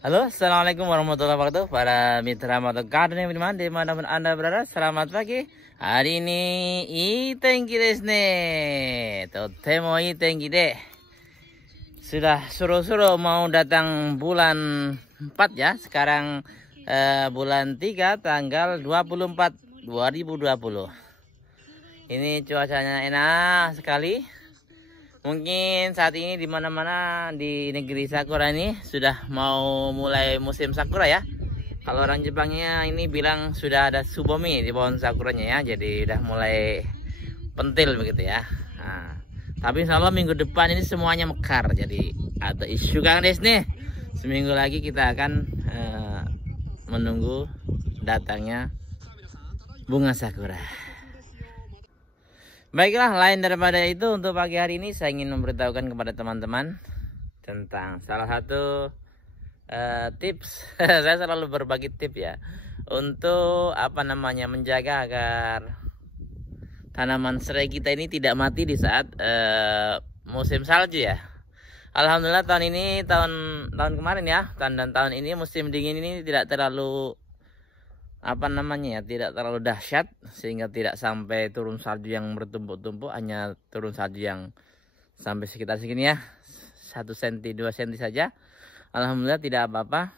Halo, assalamualaikum warahmatullahi wabarakatuh. Para mitra motor garden yang dimanapun Anda berada, selamat pagi. Hari ini ii tenki desu ne. Totemo ii tenki de. Sudah suruh-suruh mau datang bulan 4 ya. Sekarang bulan 3 tanggal 24 2020. Ini cuacanya enak sekali. Mungkin saat ini di mana-mana di negeri Sakura ini sudah mau mulai musim Sakura ya. Kalau orang Jepangnya ini bilang sudah ada tsubomi di pohon sakuranya ya. Jadi udah mulai pentil begitu ya. Nah, tapi insya Allah minggu depan ini semuanya mekar. Jadi ada isu Kang Des nih. Seminggu lagi kita akan menunggu datangnya bunga sakura. Baiklah, lain daripada itu, untuk pagi hari ini saya ingin memberitahukan kepada teman-teman tentang salah satu tips. Saya selalu berbagi tips ya untuk menjaga agar tanaman serai kita ini tidak mati di saat musim salju ya. Alhamdulillah tahun ini tahun kemarin ya, tahun ini musim dingin ini tidak terlalu tidak terlalu dahsyat, sehingga tidak sampai turun salju yang bertumpuk-tumpuk, hanya turun salju yang sampai sekitar segini ya, 1 cm 2 cm saja. Alhamdulillah tidak apa-apa.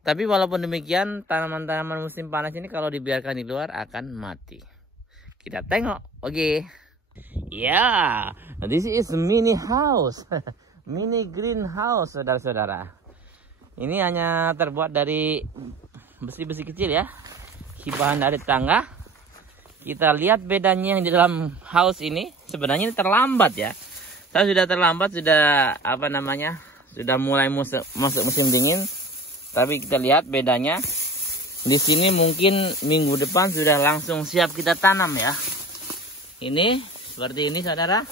Tapi walaupun demikian, tanaman-tanaman musim panas ini kalau dibiarkan di luar akan mati. Kita tengok. Oke. Ya, this is mini house. Mini greenhouse, saudara-saudara. Ini hanya terbuat dari besi-besi kecil ya, hibahan dari tangga. Kita lihat bedanya yang di dalam house ini. Sebenarnya ini terlambat ya. Saya sudah terlambat, sudah sudah mulai masuk musim dingin. Tapi kita lihat bedanya. Di sini mungkin minggu depan sudah langsung siap kita tanam ya. Ini seperti ini saudara.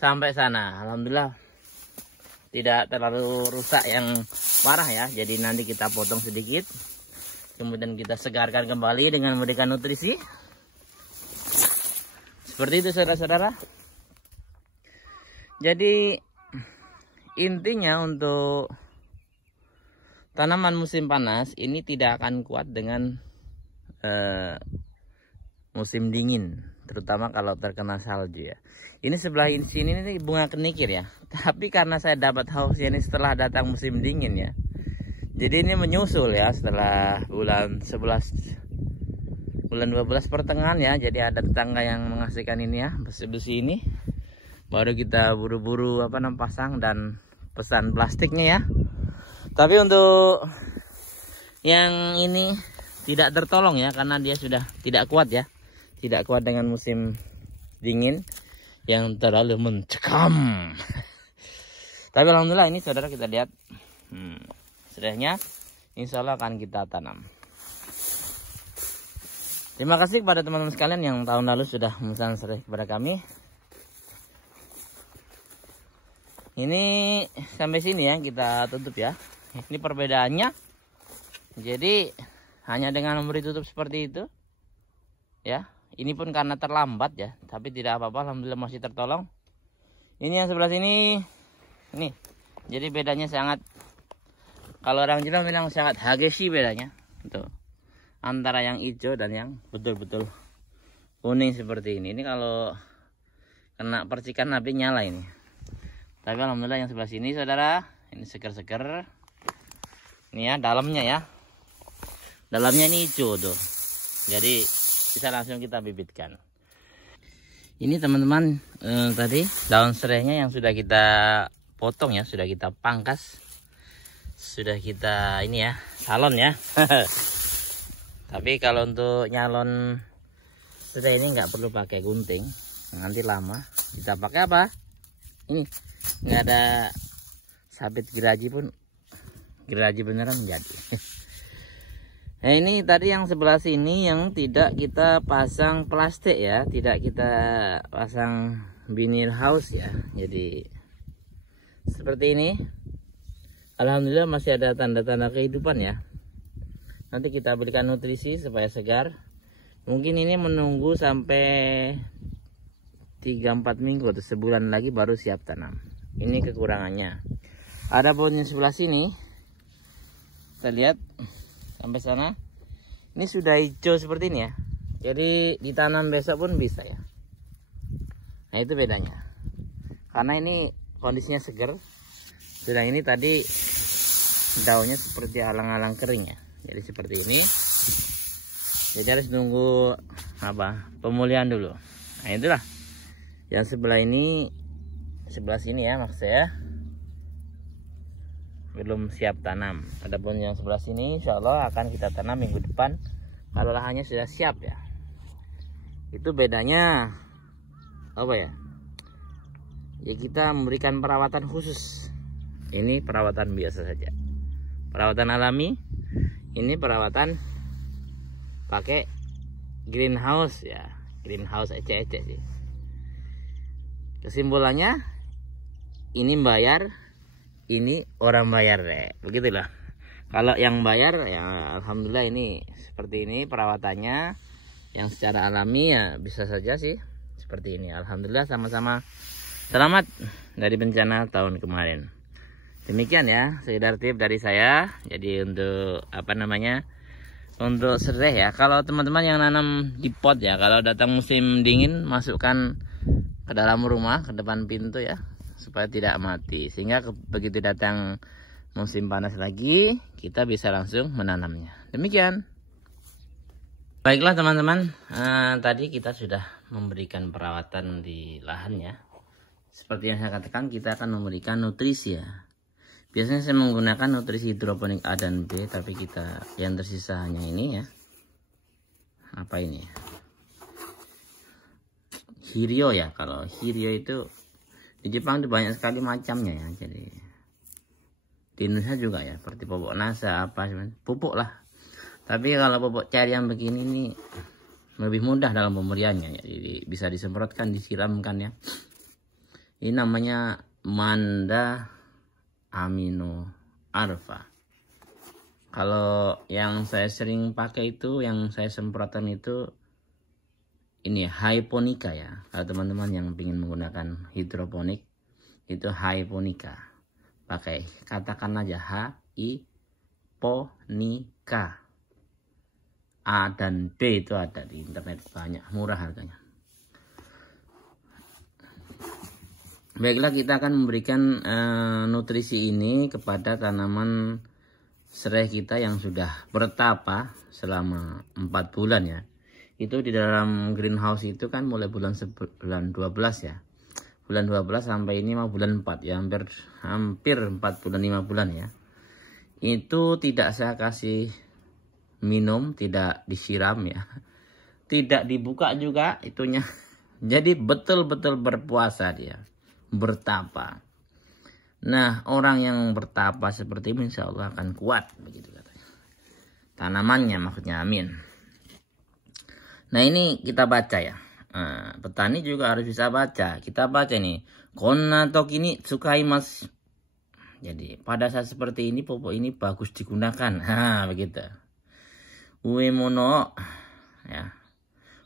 Sampai sana, alhamdulillah tidak terlalu rusak yang parah ya. Jadi nanti kita potong sedikit, kemudian kita segarkan kembali dengan memberikan nutrisi. Seperti itu saudara-saudara. Jadi intinya untuk tanaman musim panas ini tidak akan kuat dengan musim dingin, terutama kalau terkena salju ya. Ini sebelah sini ini bunga kenikir ya. Tapi karena saya dapat house ini setelah datang musim dingin ya. Jadi ini menyusul ya setelah bulan 11, bulan 12 pertengahan ya. Jadi ada tetangga yang mengasihkan ini ya, besi-besi ini. Baru kita buru-buru pasang dan pesan plastiknya ya. Tapi untuk yang ini tidak tertolong ya, karena dia sudah tidak kuat ya. Tidak kuat dengan musim dingin yang terlalu mencekam. Tapi alhamdulillah ini saudara, kita lihat serainya insya Allah akan kita tanam. Terima kasih kepada teman-teman sekalian yang tahun lalu sudah memesan serai kepada kami. Ini sampai sini ya kita tutup ya. Ini perbedaannya. Jadi hanya dengan memberi tutup seperti itu ya. Ini pun karena terlambat ya, tapi tidak apa-apa, alhamdulillah masih tertolong. Ini yang sebelah sini, nih. Jadi bedanya sangat, kalau orang Jepang bilang sangat hageshi bedanya, tuh, antara yang hijau dan yang betul-betul kuning seperti ini. Ini kalau kena percikan api nyala ini. Tapi alhamdulillah yang sebelah sini saudara, ini seger-seger. Ini ya dalamnya ya, dalamnya ini hijau tuh. Jadi bisa langsung kita bibitkan. Ini teman-teman tadi daun serainya yang sudah kita potong ya, sudah kita pangkas, sudah kita ini ya salon ya. Tapi kalau untuk nyalon serai ini nggak perlu pakai gunting, nanti lama. Kita pakai apa? Ini nggak ada sabit geraji pun, geraji beneran jadi. Nah ini tadi yang sebelah sini yang tidak kita pasang plastik ya, tidak kita pasang vinyl house ya. Jadi seperti ini. Alhamdulillah masih ada tanda-tanda kehidupan ya. Nanti kita berikan nutrisi supaya segar. Mungkin ini menunggu sampai 3-4 minggu atau sebulan lagi baru siap tanam. Ini kekurangannya. Ada pohon yang sebelah sini, kita lihat sampai sana. Ini sudah hijau seperti ini ya. Jadi ditanam besok pun bisa ya. Nah itu bedanya. Karena ini kondisinya seger. Sedang ini tadi daunnya seperti alang-alang kering ya. Jadi seperti ini. Jadi harus nunggu pemulihan dulu. Nah itulah. Yang sebelah ini, sebelah sini ya maksud saya, belum siap tanam. Adapun yang sebelah sini insya Allah akan kita tanam minggu depan kalau lahannya sudah siap ya. Itu bedanya apa ya? Ya kita memberikan perawatan khusus. Ini perawatan biasa saja. Perawatan alami. Ini perawatan pakai greenhouse ya. Greenhouse ecek-ecek sih. Kesimpulannya ini bayar, ini orang bayar deh, begitulah. Kalau yang bayar ya alhamdulillah ini seperti ini perawatannya. Yang secara alami ya bisa saja sih seperti ini. Alhamdulillah sama-sama selamat dari bencana tahun kemarin. Demikian ya sekedar tip dari saya. Jadi untuk untuk serai ya. Kalau teman-teman yang nanam di pot ya, kalau datang musim dingin masukkan ke dalam rumah, ke depan pintu ya, supaya tidak mati, sehingga begitu datang musim panas lagi kita bisa langsung menanamnya. Demikian. Baiklah teman-teman, tadi kita sudah memberikan perawatan di lahan ya. Seperti yang saya katakan, kita akan memberikan nutrisi ya. Biasanya saya menggunakan nutrisi hidroponik A dan B, tapi kita yang tersisa hanya ini ya. Apa ini? Hirio ya. Kalau hirio itu di Jepang itu banyak sekali macamnya ya. Jadi di Indonesia juga ya, seperti pupuk nasa apa pupuk lah. Tapi kalau pupuk cair yang begini ini lebih mudah dalam pemberiannya ya. Jadi bisa disemprotkan, disiramkan ya. Ini namanya Manda Amino Arva. Kalau yang saya sering pakai itu, yang saya semprotan itu ini hydroponika ya. Kalau teman-teman yang ingin menggunakan hidroponik itu hydroponika, pakai katakan aja hydroponika. A dan B itu ada di internet, banyak, murah harganya. Baiklah, kita akan memberikan nutrisi ini kepada tanaman serai kita yang sudah bertapa selama 4 bulan ya. Itu di dalam greenhouse itu kan mulai bulan 12 ya. Bulan 12 sampai ini mau bulan 4 ya, hampir 4 bulan 5 bulan ya. Itu tidak saya kasih minum, tidak disiram ya. Tidak dibuka juga itunya. Jadi betul-betul berpuasa dia, bertapa. Nah, orang yang bertapa seperti ini insya Allah akan kuat begitu katanya. Tanamannya maksudnya, amin. Nah ini kita baca ya. Petani juga harus bisa baca. Kita baca nih. Konna toki ni tsukaimasu. Jadi pada saat seperti ini pupuk ini bagus digunakan. Begitu. Uemono ya.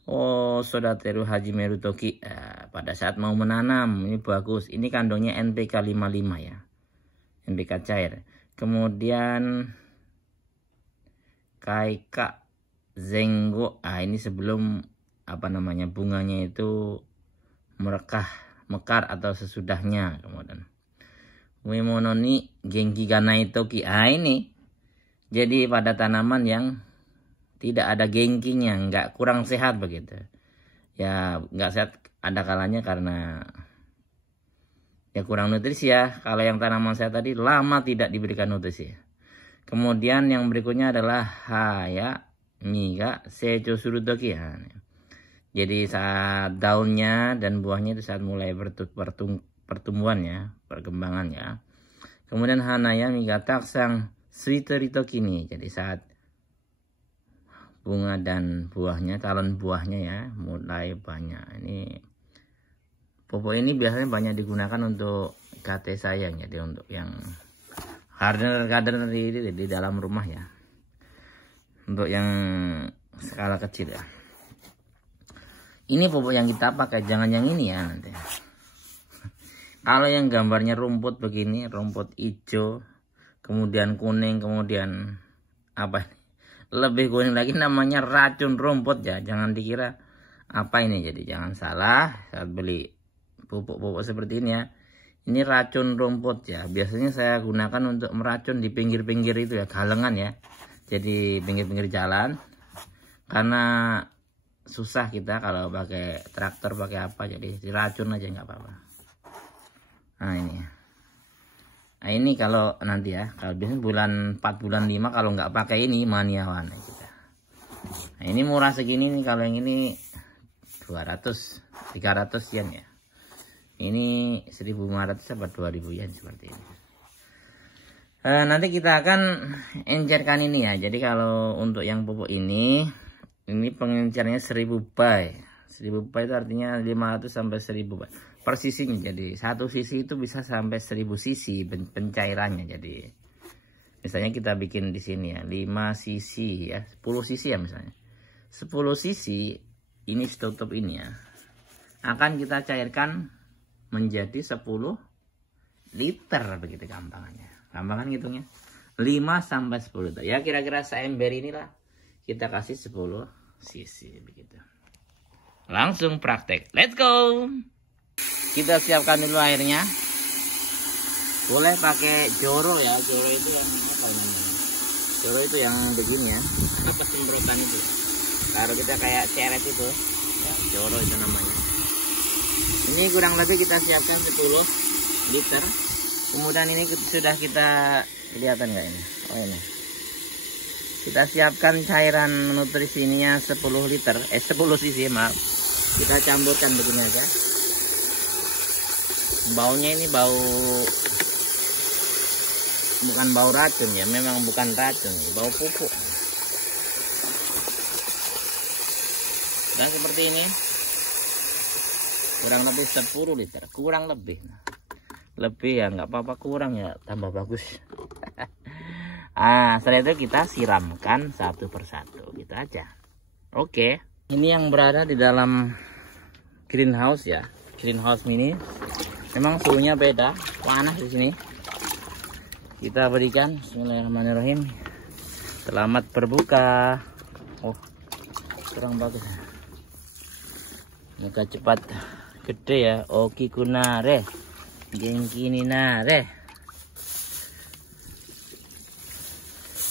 Oh sodateru hajimeru toki. Pada saat mau menanam ini bagus. Ini kandungnya NPK 55 ya. NPK cair. Kemudian kaika Zenggo, ini sebelum bunganya itu mekar atau sesudahnya. Kemudian Uemononi Genki Ganai Toki, ini jadi pada tanaman yang tidak ada genkinya, nggak kurang sehat begitu ya, nggak sehat ada kalanya karena ya kurang nutrisi ya. Kalau yang tanaman saya tadi lama tidak diberikan nutrisi. Kemudian yang berikutnya adalah haya miga seicho suru toki ya. Jadi saat daunnya dan buahnya itu saat mulai pertumbuhan ya, perkembangan ya. Kemudian hanaya miga taksang suiteri toki nih. Jadi saat bunga dan buahnya, calon buahnya ya mulai banyak. Ini pupuk ini biasanya banyak digunakan untuk KT sayang, jadi untuk yang gardener di dalam rumah ya. Untuk yang skala kecil ya. Ini pupuk yang kita pakai, jangan yang ini ya nanti. Kalau yang gambarnya rumput begini, rumput hijau, kemudian kuning, kemudian apa ini? Lebih kuning lagi, namanya racun rumput ya. Jangan dikira apa ini, jadi jangan salah saat beli pupuk-pupuk seperti ini ya. Ini racun rumput ya. Biasanya saya gunakan untuk meracun di pinggir-pinggir itu ya, galengan ya. Jadi pinggir-pinggir jalan. Karena susah kita kalau pakai traktor, pakai apa, jadi diracun aja nggak apa-apa. Nah ini ya. Nah ini kalau nanti ya, kalau biasanya bulan 4 bulan 5 kalau nggak pakai ini maniawan ya kita. Nah ini murah segini nih, kalau yang ini 200 300 yen ya. Ini 1.500 apa 2.000 yen seperti ini. Nanti kita akan encerkan ini ya. Jadi kalau untuk yang pupuk ini pengencernya 1000 bay. 1000 bay itu artinya 500 sampai 1000 bay per sisinya. Jadi satu sisi itu bisa sampai 1000 sisi pencairannya. Jadi misalnya kita bikin di sini ya 5 sisi ya, 10 sisi ya misalnya. 10 sisi ini tutup ini ya. Akan kita cairkan menjadi 10 liter begitu gampangannya. Gampangan ngitungnya. 5 sampai 10 liter. Ya kira-kira seember inilah kita kasih 10 sisi begitu. Langsung praktek. Let's go. Kita siapkan dulu airnya. Boleh pakai joro ya. Joro itu yang apa namanya? Joro itu yang begini ya. Apa semprotan itu? Kalau kita kayak ceret itu, ya joro itu namanya. Ini kurang lebih kita siapkan 10 liter. Kemudian ini sudah kita kelihatan nggak ini? Oh ini. Kita siapkan cairan nutrisinya 10 liter, 10 cc maaf. Kita campurkan begini aja. Baunya ini bau, bukan bau racun ya, memang bukan racun, bau pupuk. Dan seperti ini, kurang lebih 10 liter, kurang lebih. Lebih ya nggak apa-apa, kurang ya tambah bagus. Setelah itu kita siramkan satu persatu, gitu aja. Oke, ini yang berada di dalam greenhouse ya, greenhouse mini. Memang suhunya beda, panas di sini. Kita berikan. Bismillahirrahmanirrahim. Selamat berbuka. Oh, kurang bagus. Muka cepat gede ya. Oki kunare, genki ni nare,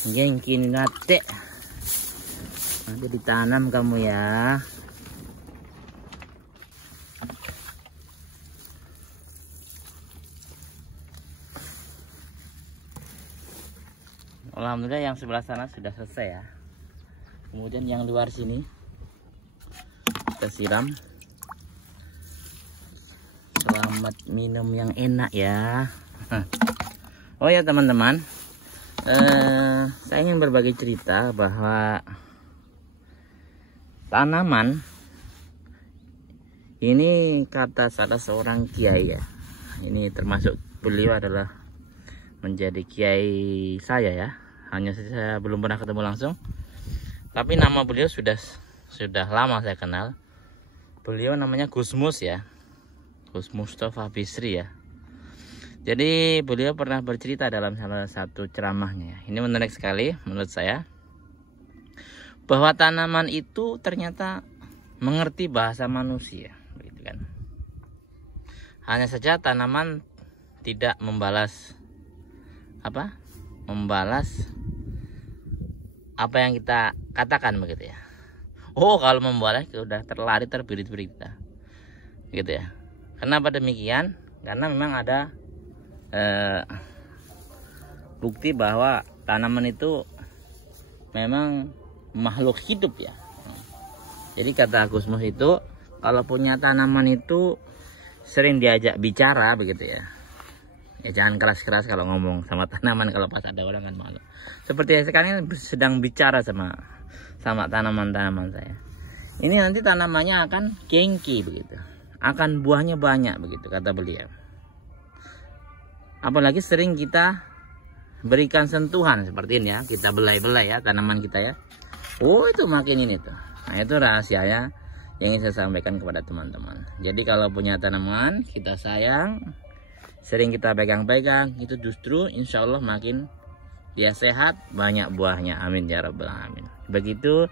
genki ni nate. Nanti ditanam kamu ya. Alhamdulillah yang sebelah sana sudah selesai ya. Kemudian yang luar sini kita siram. Selamat minum yang enak ya. Oh ya teman-teman, saya ingin berbagi cerita bahwa tanaman ini kata salah seorang kiai ya. Ini termasuk beliau adalah menjadi kiai saya ya. Hanya saya belum pernah ketemu langsung, tapi nama beliau sudah lama saya kenal. Beliau namanya Gus Mus ya, Gus Mustafa Bisri ya. Jadi beliau pernah bercerita dalam salah satu ceramahnya. Ini menarik sekali menurut saya, bahwa tanaman itu ternyata mengerti bahasa manusia, begitu kan. Hanya saja tanaman tidak membalas apa yang kita katakan begitu ya. Oh, kalau membalas sudah terlari terbirit-birit kita, gitu ya. Kenapa demikian? Karena memang ada bukti bahwa tanaman itu memang makhluk hidup ya. Jadi kata Gus Mus itu, kalau punya tanaman itu sering diajak bicara begitu ya. Ya jangan keras-keras kalau ngomong sama tanaman, kalau pas ada orang kan malu. Seperti sekarang ini sedang bicara sama tanaman-tanaman saya. Ini nanti tanamannya akan gengki begitu. Akan buahnya banyak begitu kata beliau. Apalagi sering kita berikan sentuhan seperti ini ya. Kita belai-belai ya tanaman kita ya. Oh itu makin ini tuh. Nah itu rahasianya yang ingin saya sampaikan kepada teman-teman. Jadi kalau punya tanaman kita sayang, sering kita pegang-pegang, itu justru insya Allah makin dia sehat, banyak buahnya. Amin ya rabbal alamin. Begitu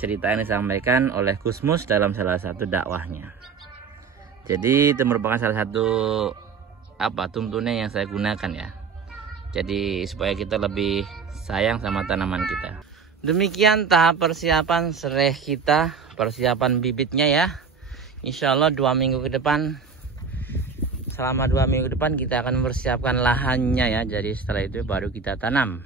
cerita yang disampaikan oleh Gusmus dalam salah satu dakwahnya. Jadi itu merupakan salah satu tuntunan yang saya gunakan ya. Jadi supaya kita lebih sayang sama tanaman kita. Demikian tahap persiapan serai kita, persiapan bibitnya ya. Insya Allah 2 minggu ke depan, selama 2 minggu ke depan kita akan mempersiapkan lahannya ya. Jadi setelah itu baru kita tanam.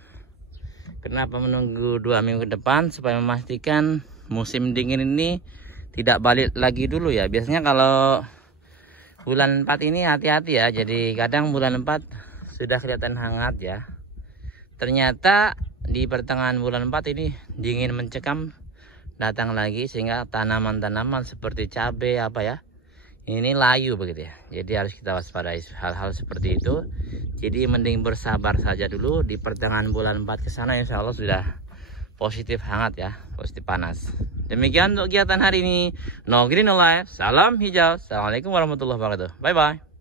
Kenapa menunggu 2 minggu ke depan? Supaya memastikan musim dingin ini tidak balik lagi dulu ya. Biasanya kalau bulan 4 ini hati-hati ya. Jadi kadang bulan 4 sudah kelihatan hangat ya. Ternyata di pertengahan bulan 4 ini dingin mencekam datang lagi, sehingga tanaman-tanaman seperti cabai ini layu begitu ya. Jadi harus kita waspadai hal-hal seperti itu. Jadi mending bersabar saja dulu. Di pertengahan bulan 4 ke sana insya Allah sudah positif hangat ya, positif panas. Demikian untuk kegiatan hari ini. No Green No Life. Salam hijau. Assalamualaikum warahmatullahi wabarakatuh. Bye bye.